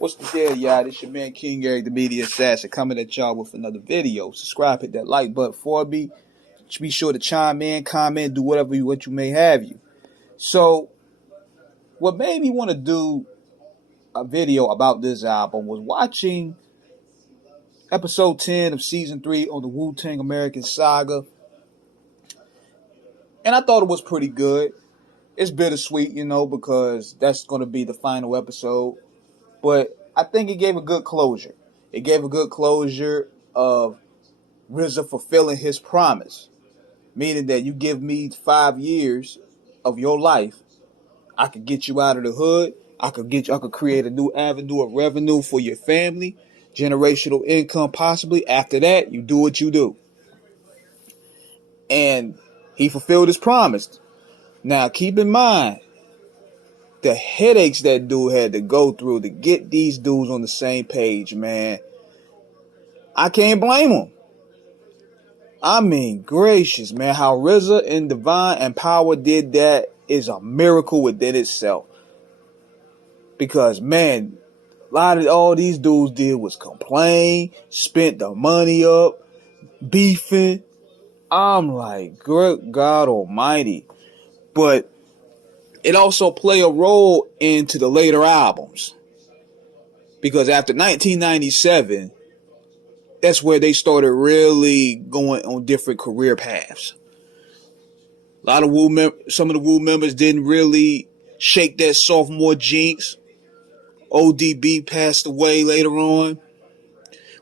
What's the deal, y'all? This your man King Eric, the Media Assassin, coming at y'all with another video. Subscribe, hit that like button for me. Be sure to chime in, comment, do what you may have you. So, what made me want to do a video about this album was watching episode 10 of season 3 on the Wu Tang American Saga, and I thought it was pretty good. It's bittersweet, because that's going to be the final episode. But I think it gave a good closure. It gave a good closure of RZA fulfilling his promise. Meaning that you give me 5 years of your life, I could get you out of the hood. I could create a new avenue of revenue for your family, generational income possibly. After that, you do what you do. And he fulfilled his promise. Now, keep in mind, the headaches that dude had to go through to get these dudes on the same page, man. I can't blame him. I mean, gracious, man. How RZA and Divine and Power did that is a miracle within itself. Because, man, a lot of all these dudes did was complain, spent the money up, beefing. I'm like, good God Almighty. But it also played a role into the later albums. Because after 1997, that's where they started really going on different career paths. A lot of some of the Wu members didn't really shake that sophomore jinx. ODB passed away later on.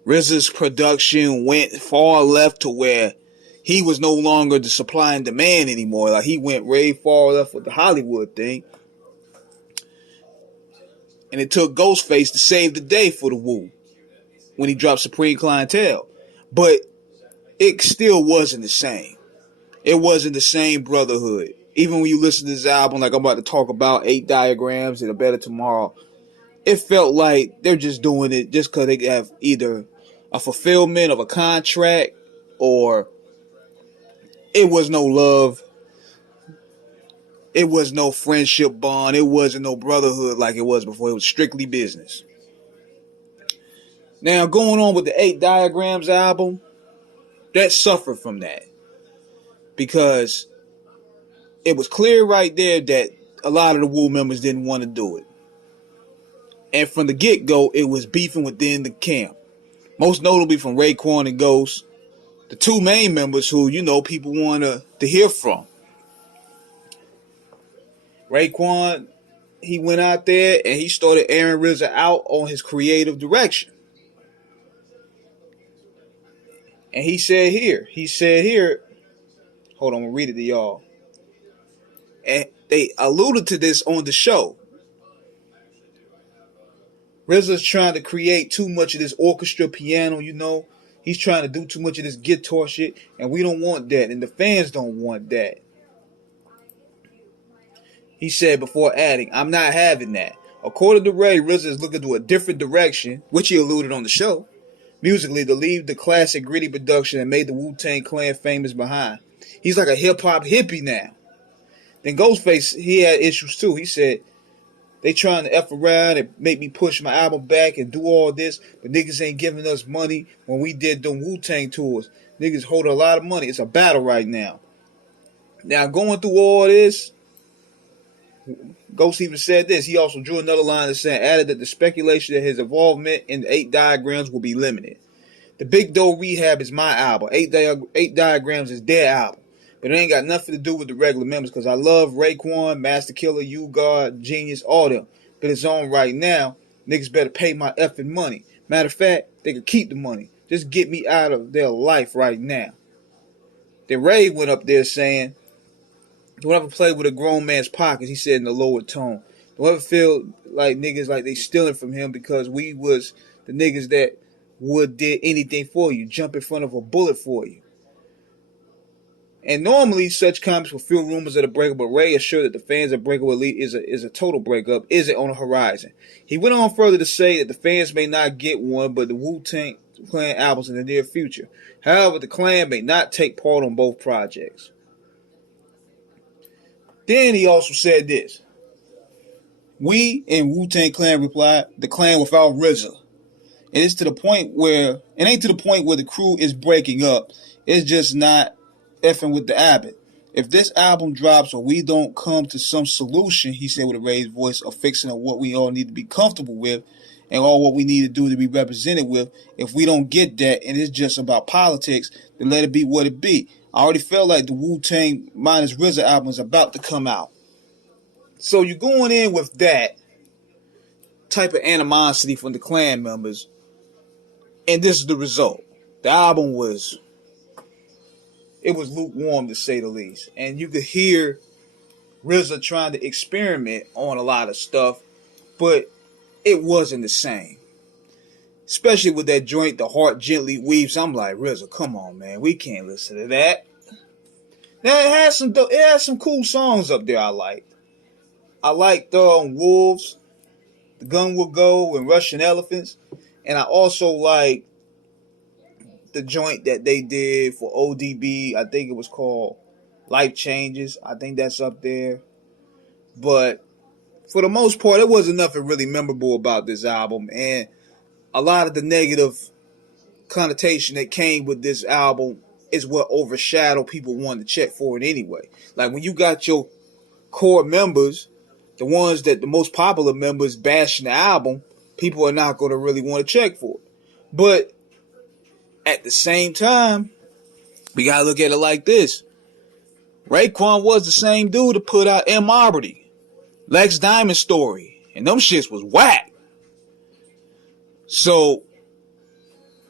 RZA's production went far left to where he was no longer the supply and demand anymore. Like, he went way far left with the Hollywood thing. And it took Ghostface to save the day for the Wu when he dropped Supreme Clientele. But it still wasn't the same. It wasn't the same brotherhood. Even when you listen to this album, like I'm about to talk about, 8 Diagrams and A Better Tomorrow, it felt like they're just doing it just because they have either a fulfillment of a contract or it was no love. It was no friendship bond. It wasn't no brotherhood like it was before. It was strictly business. Now, going on with the 8 Diagrams album, that suffered from that. Because it was clear right there that a lot of the Wu members didn't want to do it. And from the get-go, it was beefing within the camp. Most notably from Raekwon and Ghost, the 2 main members who, people want to hear from. Raekwon, he went out there and he started airing RZA out on his creative direction. And he said here, hold on, I'm going to read it to y'all. And they alluded to this on the show. RZA's trying to create too much of this orchestra piano, He's trying to do too much of this guitar shit, and we don't want that, and the fans don't want that. He said before adding, I'm not having that. According to Ray, RZA is looking to a different direction, which he alluded on the show, musically, to leave the classic gritty production that made the Wu Tang Clan famous behind. He's like a hip-hop hippie now. Then Ghostface, he had issues too. He said, they trying to F around and make me push my album back and do all this, but niggas ain't giving us money when we did them Wu-Tang tours. Niggas hold a lot of money. It's a battle right now. Now, going through all this, Ghost even said this. He also drew another line that said, added that the speculation that his involvement in the 8 Diagrams will be limited. The Big Doe Rehab is my album. 8 Diagrams is their album. But it ain't got nothing to do with the regular members, because I love Raekwon, Master Killer, U-God, Genius, all them. But it's on right now. Niggas better pay my effing money. Matter of fact, they could keep the money. Just get me out of their life right now. Then Ray went up there saying, don't ever play with a grown man's pockets, he said in a lower tone. Don't ever feel like niggas like they stealing from him because we was the niggas that would did anything for you, jump in front of a bullet for you. And normally, such comments will fuel rumors of the breakup, but Ray assured that the fans of Breakup Elite is a total breakup, isn't on the horizon. He went on further to say that the fans may not get one, but the Wu-Tang Clan albums in the near future. However, the Clan may not take part on both projects. Then he also said this. We in Wu Tang Clan replied, the clan without RZA. And it's to the point where it ain't to the point where the crew is breaking up. It's just not effing with the Abbott. If this album drops or we don't come to some solution, he said with a raised voice, of fixing of what we all need to be comfortable with and all what we need to do to be represented with, if we don't get that and it's just about politics, then let it be what it be. I already felt like the Wu-Tang minus RZA album is about to come out. So you're going in with that type of animosity from the clan members, and this is the result. The album was lukewarm, to say the least. And you could hear RZA trying to experiment on a lot of stuff, but it wasn't the same. Especially with that joint, The Heart Gently Weeps. I'm like, RZA, come on, man. We can't listen to that. Now, it had some cool songs up there I liked. I liked Wolves, The Gun Will Go, and Russian Elephants. And I also liked the joint that they did for ODB. I think it was called Life Changes. I think that's up there. But for the most part, it wasn't nothing really memorable about this album. And a lot of the negative connotation that came with this album is what overshadowed people wanting to check for it anyway. Like when you got your core members, the ones that the most popular members bashing the album, people are not going to really want to check for it. But at the same time, we got to look at it like this. Raekwon was the same dude to put out M. Aubrey, Lex Diamond Story, and them shits was whack. So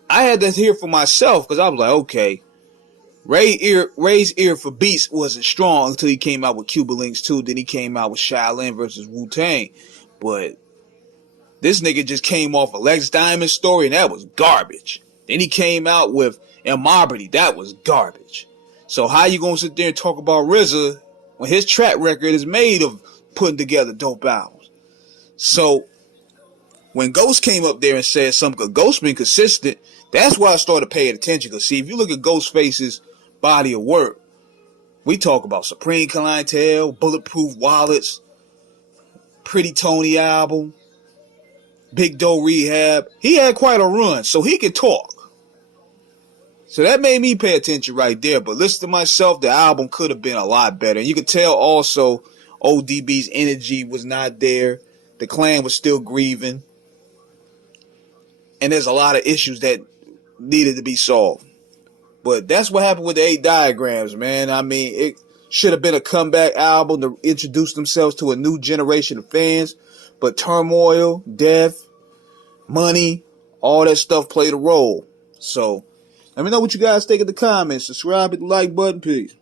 I had to hear for myself because I was like, okay, Ray's ear for beats wasn't strong until he came out with Cuba Links 2. Then he came out with Shaolin versus Wu-Tang. But this nigga just came off a Lex Diamond Story, and that was garbage. Then he came out with M. Aubrey. That was garbage. So how you gonna sit there and talk about RZA when his track record is made of putting together dope albums? So when Ghost came up there and said something, because Ghost been consistent, that's why I started paying attention. Because see, if you look at Ghostface's body of work, we talk about Supreme Clientele, Bulletproof Wallets, Pretty Tony album, Big Doe Rehab. He had quite a run, so he could talk. So that made me pay attention right there. But listen to myself, the album could have been a lot better. And you could tell also ODB's energy was not there. The clan was still grieving. And there's a lot of issues that needed to be solved. But that's what happened with the 8 Diagrams, man. I mean, it should have been a comeback album to introduce themselves to a new generation of fans. But turmoil, death, money, all that stuff played a role. So let me know what you guys think in the comments. Subscribe, hit the like button, please.